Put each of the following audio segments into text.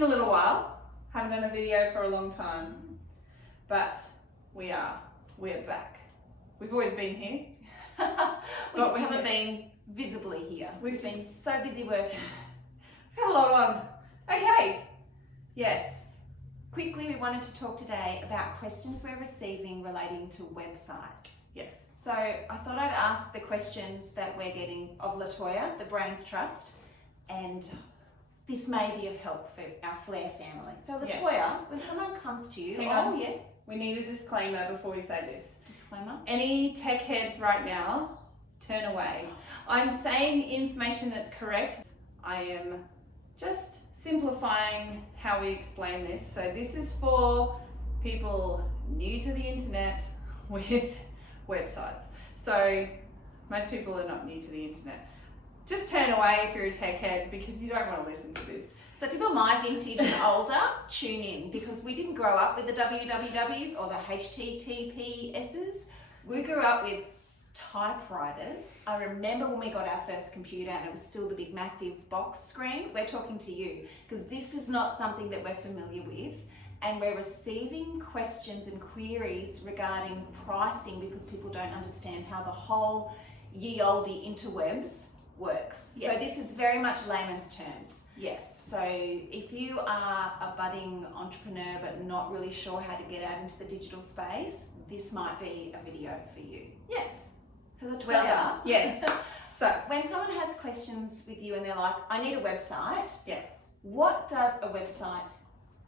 been a little while. Haven't done a video for a long time, but we're back. We've always been here. We just haven't been visibly here. We've been so busy working. We've had a lot on. Okay. Yes. Quickly, we wanted to talk today about questions we're receiving relating to websites. Yes. So I thought I'd ask the questions that we're getting of Latoya, the Brains Trust, and this may be of help for our Flare family. So Latoya, Yes. when someone comes to you, Hang on. yes, We need a disclaimer before we say this. disclaimer. Any tech heads right now, turn away. I'm saying information that's correct. I am just simplifying how we explain this. So this is for people new to the internet with websites. So most people are not new to the internet. Just turn away if you're a tech head because you don't want to listen to this. So people my vintage and older, tune in, because we didn't grow up with the wwws or the HTTPSs. We grew up with typewriters. I remember when we got our first computer and it was still the big massive box screen. We're talking to you because this is not something that we're familiar with, and we're receiving questions and queries regarding pricing because people don't understand how the whole ye olde interwebs works. Yes. So this is very much layman's terms. Yes. So if you are a budding entrepreneur but not really sure how to get out into the digital space, this might be a video for you. Yes. So the Well done. Yes. So, when someone has questions with you and they're like, I need a website, yes. what does a website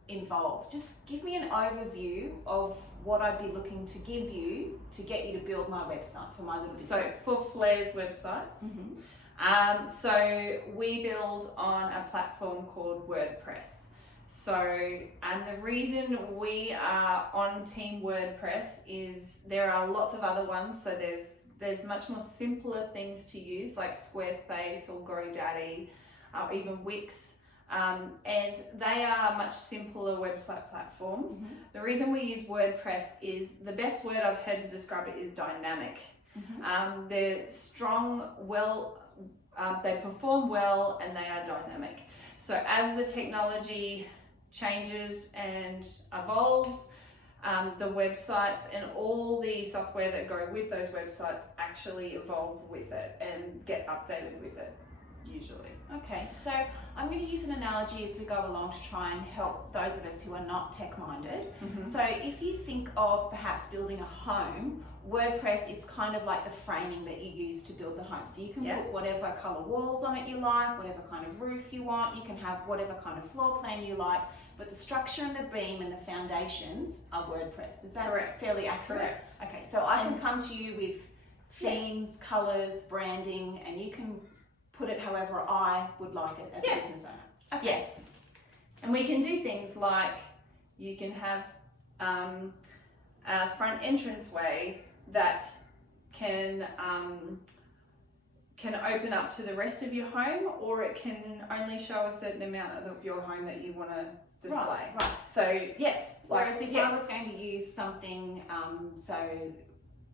involve? Just give me an overview of what I'd be looking to give you to get you to build my website for my little business. So for Flair's websites, so we build on a platform called WordPress. So, and the reason we are on Team WordPress is there are lots of other ones. So there's much more simpler things to use like Squarespace or GoDaddy or even Wix. And they are much simpler website platforms. The reason we use WordPress is the best word I've heard to describe it is dynamic. They're strong, they perform well, and they are dynamic. So as the technology changes and evolves, the websites and all the software that go with those websites actually evolve with it and get updated with it, usually. Okay, so I'm going to use an analogy as we go along to try and help those of us who are not tech-minded. So if you think of perhaps building a home, WordPress is kind of like the framing that you use to build the home. So you can put whatever colour walls on it you like, whatever kind of roof you want, you can have whatever kind of floor plan you like, but the structure and the beam and the foundations are WordPress. Is that fairly accurate? Correct. Okay, so I can come to you with themes, colours, branding, and you can put it however I would like it as a business owner. Okay. Yes. And we can do things like you can have a front entranceway that can open up to the rest of your home, or it can only show a certain amount of your home that you want to display. Right. So yes. Whereas if I was going to use something, so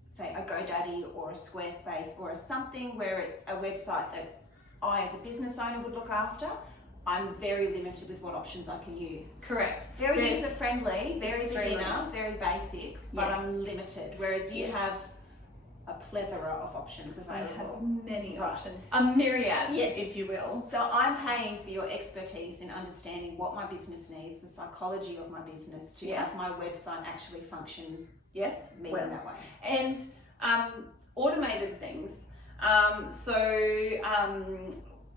say a GoDaddy or a Squarespace or something where it's a website that I as a business owner would look after, I'm very limited with what options I can use. Correct. Very user friendly, very Extremely. beginner, very basic, but I'm limited. Whereas you have a plethora of options available. I have many options, a myriad, if you will. So I'm paying for your expertise in understanding what my business needs, the psychology of my business, to have my website actually function in that way. And automated things.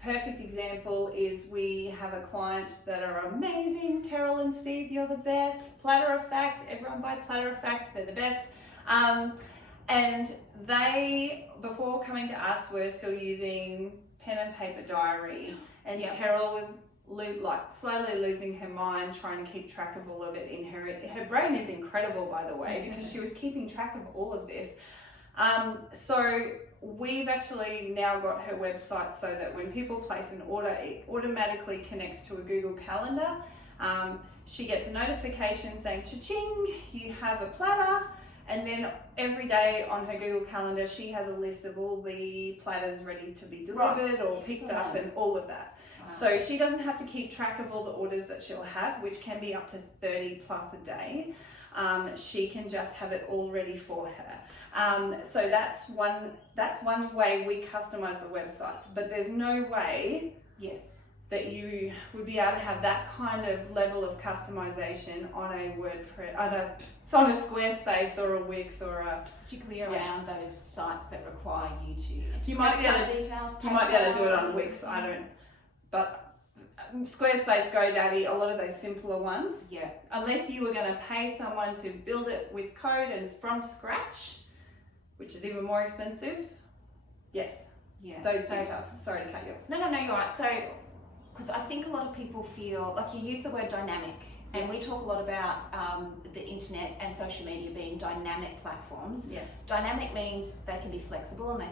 Perfect example is we have a client that are amazing. Terrell and Steve, you're the best. Platter of Fact, everyone buy Platter of Fact, they're the best. And they, before coming to us, were still using pen and paper diary. And Terrell was slowly losing her mind trying to keep track of all of it in her brain is incredible, by the way, because she was keeping track of all of this. So we've actually now got her website so that when people place an order, it automatically connects to a Google Calendar. She gets a notification saying, cha-ching, you have a platter. And then every day on her Google Calendar, she has a list of all the platters ready to be delivered or picked up and all of that. So she doesn't have to keep track of all the orders that she'll have, which can be up to 30 plus a day. She can just have it all ready for her. So that's one way we customize the websites, but there's no way that you would be able to have that kind of level of customization on a WordPress, on a Squarespace or a Wix or a... Particularly around those sites that require you to... You might be able to, details, you might be able to do it on Wix, I don't... But Squarespace, GoDaddy, a lot of those simpler ones. Yeah. Unless you were going to pay someone to build it with code and from scratch, which is even more expensive. Yes. Yeah. Those details. Sorry to cut you off. No, you're right. So, because I think a lot of people feel like you use the word dynamic, and we talk a lot about the internet and social media being dynamic platforms. Yes. Dynamic means they can be flexible and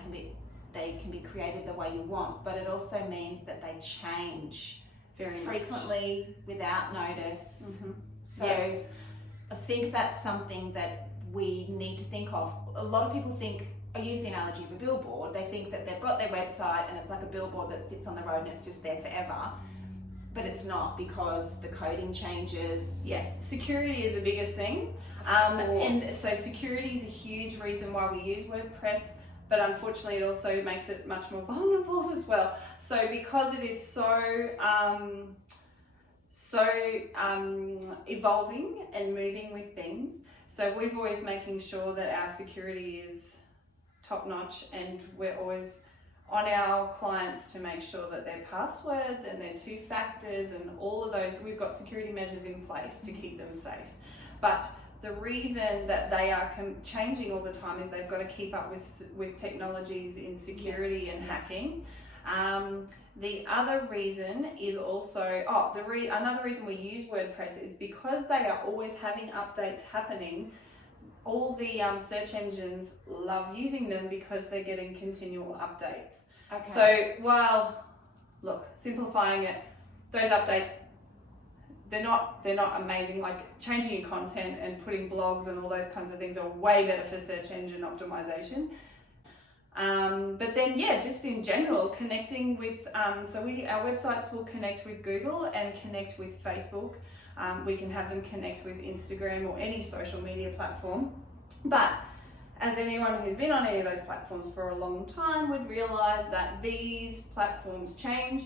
they can be created the way you want, but it also means that they change very frequently without notice. Mm-hmm. So I think that's something that we need to think of. A lot of people think, I use the analogy of a billboard, they think that they've got their website and it's like a billboard that sits on the road and it's just there forever. But it's not, because the coding changes. Yes, security is the biggest thing. And so security is a huge reason why we use WordPress, but unfortunately it also makes it much more vulnerable as well. So because it is so evolving and moving with things, so we're always making sure that our security is top notch, and we're always on our clients to make sure that their passwords and their 2 factors and all of those, we've got security measures in place to keep them safe. But the reason that they are changing all the time is they've got to keep up with technologies in security and hacking. The other reason is also, another reason we use WordPress is because they are always having updates happening. All the search engines love using them because they're getting continual updates. Okay. So while, look, simplifying it, those updates, they're not amazing. Like changing your content and putting blogs and all those kinds of things are way better for search engine optimization. But then, just in general, connecting with, our websites will connect with Google and connect with Facebook. We can have them connect with Instagram or any social media platform. But as anyone who's been on any of those platforms for a long time would realize that these platforms change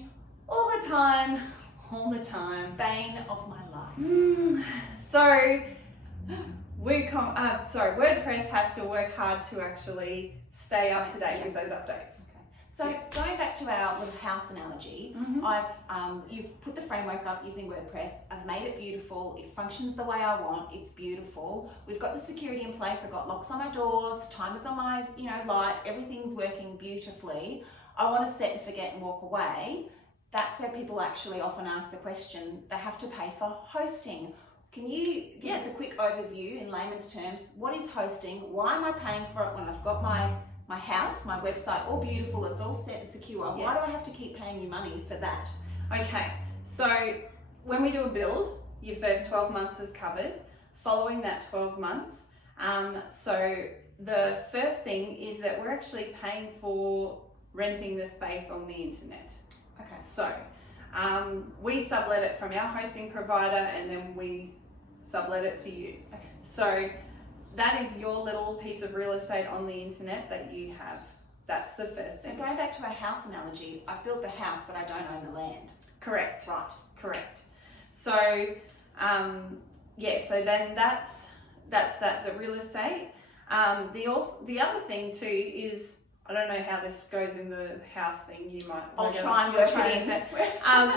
all the time. Bane of my life. So WordPress has to work hard to actually stay up to date with those updates. So going back to our little house analogy, you've put the framework up using WordPress. I've made it beautiful. It functions the way I want. It's beautiful. We've got the security in place. I've got locks on my doors, timers on my lights. Everything's working beautifully. I want to set and forget and walk away. That's where people actually often ask the question, they have to pay for hosting. Can you give us a quick overview in layman's terms? What is hosting? Why am I paying for it when I've got my house, my website, all beautiful, it's all set and secure? Why do I have to keep paying you money for that? Okay, so when we do a build, your first 12 months is covered. Following that 12 months, so the first thing is that we're actually paying for renting the space on the internet. Okay. So we sublet it from our hosting provider and then we sublet it to you. Okay. So that is your little piece of real estate on the internet that you have. That's the first thing. So going back to our house analogy, I've built the house but I don't own the land. Correct. Right. Correct. So so then that's the real estate. The other thing too is, I don't know how this goes in the house thing. You might. I'll try and work it in.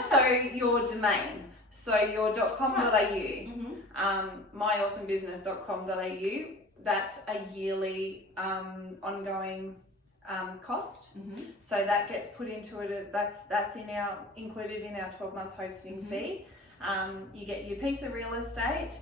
So your domain. So your .com.au, myawesomebusiness.com.au. That's a yearly ongoing cost. So that gets put into it. That's included in our 12 months hosting fee. You get your piece of real estate.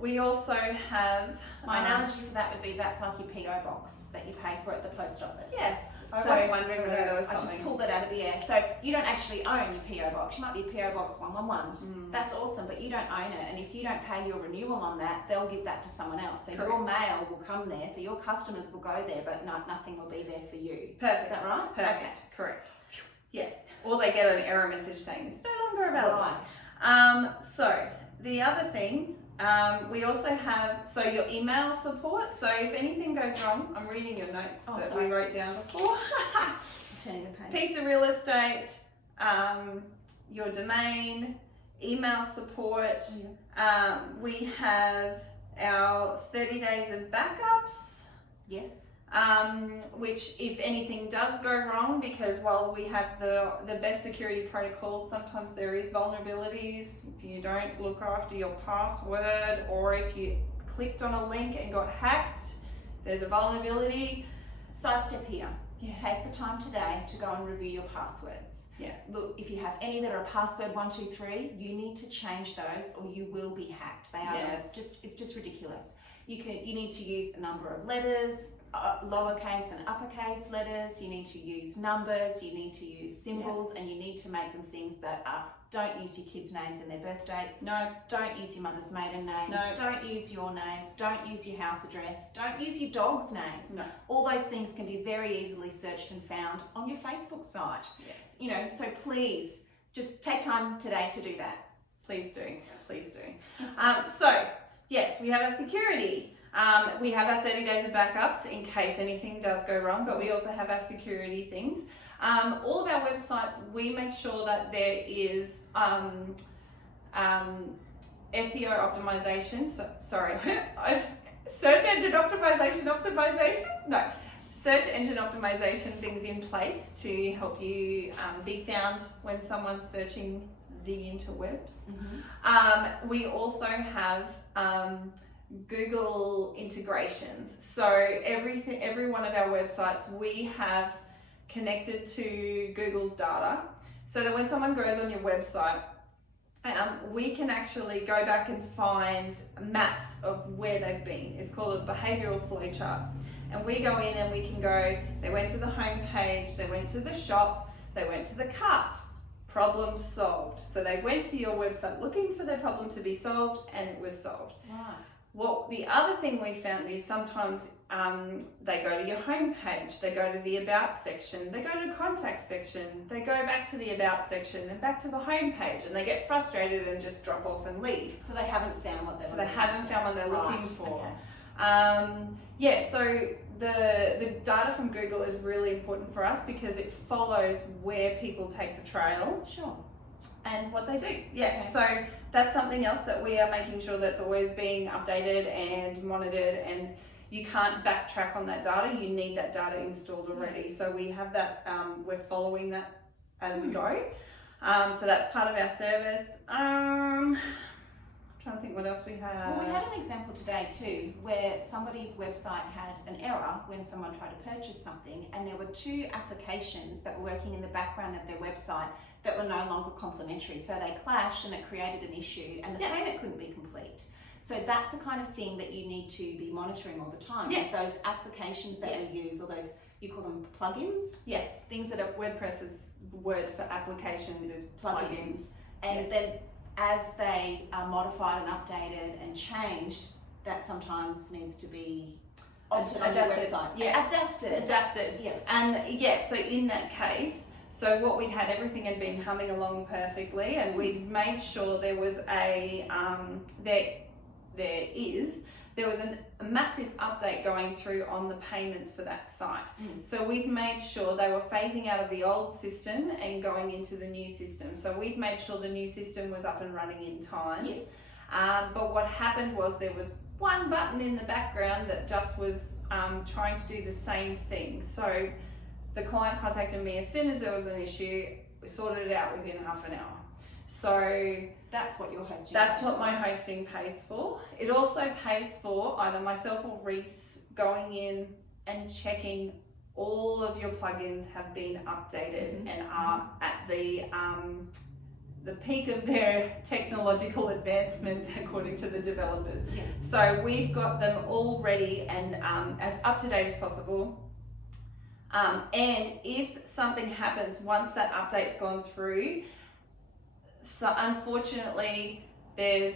We also have... My analogy for that would be that's like your PO box that you pay for at the post office. Yes. I So was wondering whether there was I something. just pulled that out of the air. So you don't actually own your PO box. You might be PO box 111. That's awesome, but you don't own it. And if you don't pay your renewal on that, they'll give that to someone else. So your mail will come there. So your customers will go there, but nothing will be there for you. Perfect. Is that right? Perfect. Okay. Correct. Yes, or they get an error message saying it's no longer available. Right. So the other thing, we also have, so your email support. So if anything goes wrong, I'm reading your notes that we wrote down before. Turning the page. Piece of real estate, your domain, email support. We have our 30 days of backups. Yes. Which if anything does go wrong, because while we have the best security protocols, sometimes there is vulnerabilities. If you don't look after your password, or if you clicked on a link and got hacked, there's a vulnerability. Sidestep here. Yes. Take the time today to go and review your passwords. Yes. Look, if you have any that are password 123, you need to change those or you will be hacked. They are it's just ridiculous. You need to use a number of letters, lowercase and uppercase letters. You need to use numbers. You need to use symbols, and you need to make them things that are. Don't use your kids' names and their birth dates. No. Don't use your mother's maiden name. No. Don't use your names. Don't use your house address. Don't use your dog's names. No. All those things can be very easily searched and found on your Facebook site. Yes. You know, so please just take time today to do that. Please do. Please do. So yes, we have our security. We have our 30 days of backups in case anything does go wrong, but we also have our security things. All of our websites, we make sure that there is SEO optimization. Search engine optimization? No. Search engine optimization things in place to help you be found when someone's searching the interwebs. We also have Google integrations. So every one of our websites, we have connected to Google's data, so that when someone goes on your website, we can actually go back and find maps of where they've been. It's called a behavioral flowchart. And we go in and we can go, they went to the home page, they went to the shop, they went to the cart. Problem solved. So they went to your website looking for their problem to be solved, and it was solved. Right. Well, the other thing we found is sometimes they go to your home page, they go to the about section, they go to the contact section, they go back to the about section and back to the home page, and they get frustrated and just drop off and leave. So they haven't found what they're looking for. Okay. So the data from Google is really important for us because it follows where people take the trail. Sure. And what they do. Yeah, Okay. so that's something else that we are making sure that's always being updated and monitored, and you can't backtrack on that data. You need that data installed already. So we have that, we're following that as we go. So that's part of our service. I'm trying to think what else we have. Well, we had an example today too, where somebody's website had an error when someone tried to purchase something, and there were 2 applications that were working in the background of their website that were no longer complementary. So they clashed and it created an issue, and the payment couldn't be complete. So that's the kind of thing that you need to be monitoring all the time. Yes. Those applications that we use, or those, you call them plugins? Yes, things that are WordPress's word for applications is plugins. And then as they are modified and updated and changed, that sometimes needs to be onto your website. Yes. Adapted. Yeah. And so in that case, so what we had, everything had been humming along perfectly, and we made sure there was a there was a massive update going through on the payments for that site. So we'd made sure they were phasing out of the old system and going into the new system. So we'd made sure the new system was up and running in time. Yes. But what happened was there was one button in the background that just was trying to do the same thing. So the client contacted me as soon as there was an issue. We sorted it out within half an hour. So that's what your hosting. That's what my hosting pays for. It also pays for either myself or Reese going in and checking all of your plugins have been updated and are at the peak of their technological advancement according to the developers. Yes. So we've got them all ready and as up to date as possible. And if something happens once that update's gone through, so unfortunately, there's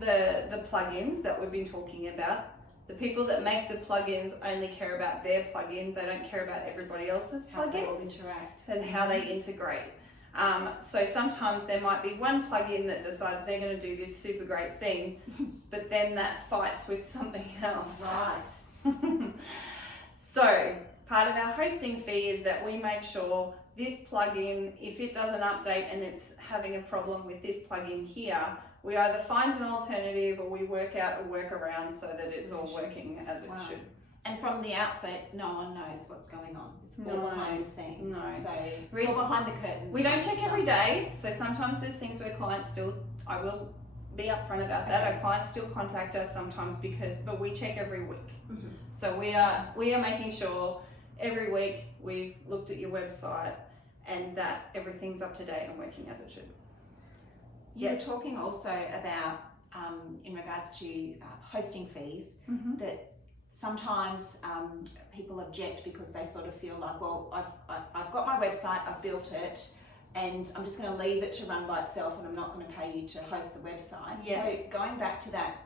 the plugins that we've been talking about. The people that make the plugins only care about their plugin. They don't care about everybody else's How they all plugins interact. and how they integrate. So sometimes there might be one plugin that decides they're going to do this super great thing, but then that fights with something else. Right. So part of our hosting fee is that we make sure this plugin, if it doesn't update and it's having a problem with this plugin here, we either find an alternative or we work out a workaround so that it's all working as it should. And from the outset, no one knows what's going on. It's all behind the scenes. No. So it's all behind the curtain. We don't check every day, so sometimes there's things where clients still, I will be upfront about that. Our clients still contact us sometimes but we check every week. Mm-hmm. So we are making sure every week we've looked at your website and that everything's up to date and working as it should. You were talking also about, in regards to hosting fees, that sometimes people object because they sort of feel like, well, I've got my website, I've built it, and I'm just going to leave it to run by itself and I'm not going to pay you to host the website. Yeah. So going back to that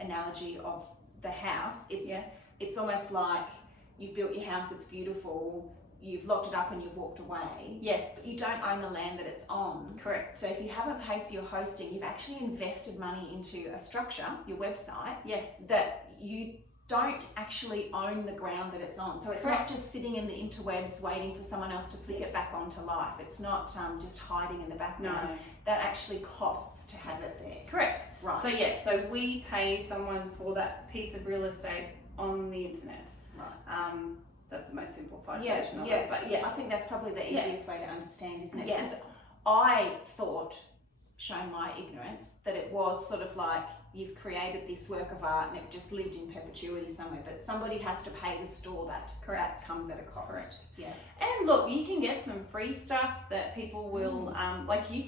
analogy of the house, it's almost like you've built your house, it's beautiful, you've locked it up and you've walked away. Yes. But you don't own the land that it's on. Correct. So if you haven't paid for your hosting, you've actually invested money into a structure, your website, Yes. that you don't actually own the ground that it's on. So it's not just sitting in the interwebs waiting for someone else to flick it back onto life. It's not just hiding in the background. No. That actually costs to have it there. Correct. Right. So yes, so we pay someone for that piece of real estate on the internet. Right. That's the most simplified Yeah, version of yeah, it. But yes. I think that's probably the easiest way to understand, isn't it? Yes. Because I thought, showing my ignorance, that it was sort of like you've created this work of art and it just lived in perpetuity somewhere, but somebody has to pay to store that. That comes at a cost. Correct. Yeah. And look, you can get some free stuff that people will, like you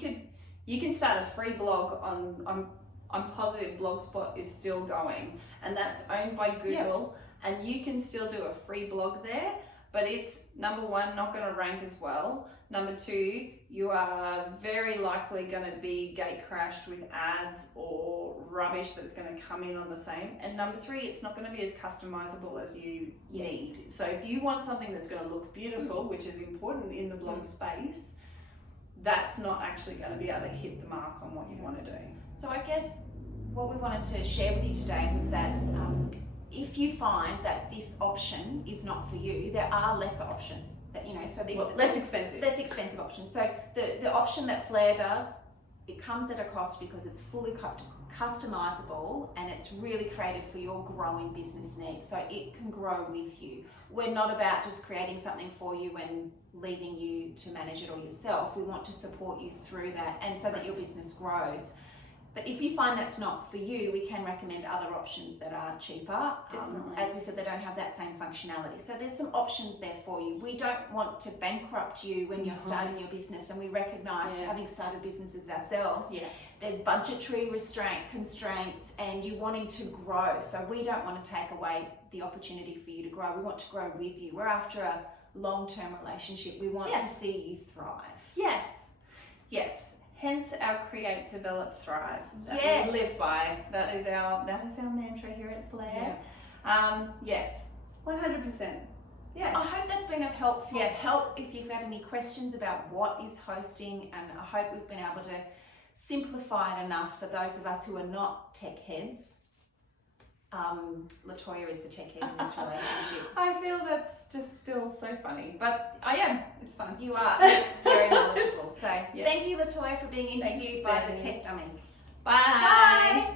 can start a free blog on I'm positive Blogspot is still going, and that's owned by Google, and you can still do a free blog there, but it's, number one, not going to rank as well. Number two, you are very likely going to be gate crashed with ads or rubbish that's going to come in on the same. And number three, it's not going to be as customizable as you need. So if you want something that's going to look beautiful, which is important in the blog space, that's not actually going to be able to hit the mark on what you want to do. So I guess what we wanted to share with you today was that if you find that this option is not for you, there are lesser options that, you know, so less expensive. Less expensive options. So the option that Flare does, it comes at a cost because it's fully customizable and it's really created for your growing business needs. So it can grow with you. We're not about just creating something for you and leaving you to manage it all yourself. We want to support you through that and so that your business grows. But if you find that's not for you, we can recommend other options that are cheaper. As we said, they don't have that same functionality. So there's some options there for you. We don't want to bankrupt you when you're starting your business, and we recognise, having started businesses ourselves, there's budgetary constraints and you wanting to grow. So we don't want to take away the opportunity for you to grow. We want to grow with you. We're after a long-term relationship. We want to see you thrive. Yes. Yes. Hence our create, develop, thrive that we live by. That is our mantra here at Flare. Yes, 100%. Yeah. I hope that's been of help. Help if you've got any questions about what is hosting, and I hope we've been able to simplify it enough for those of us who are not tech heads. Latoya is the tech head in this relationship. I feel that's just still so funny, but I am. It's fun. You are very knowledgeable. So thank you, Latoya, for being interviewed by the Tech Dummy. Bye.